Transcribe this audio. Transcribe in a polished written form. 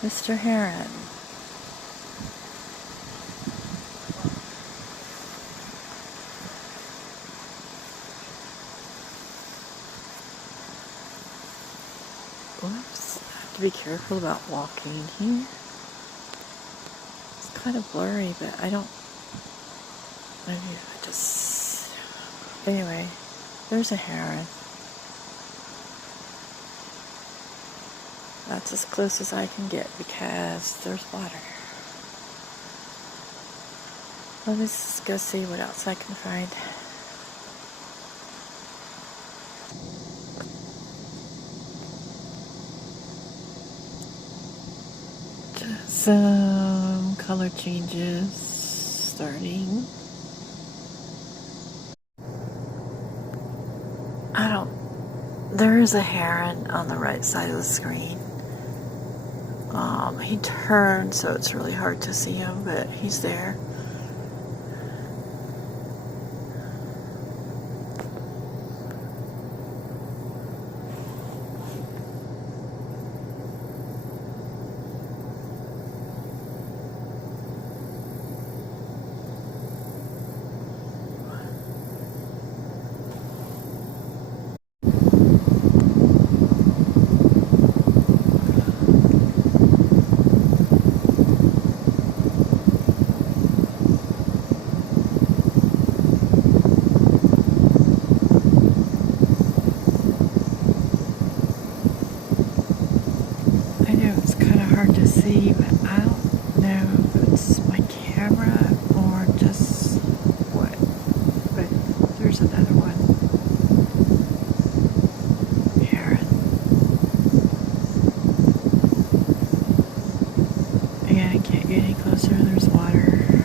Mr. Heron. Whoops, I have to be careful about walking here. It's kind of blurry, but anyway, there's a heron. That's as close as I can get because there's water. Let's go see what else I can find. Some color changes starting. There is a heron on the right side of the screen. He turned, so it's really hard to see him, but he's there. I know it's kind of hard to see, but I don't know if it's my camera or just what. But there's another one. Heron. Again, I can't get any closer. There's water.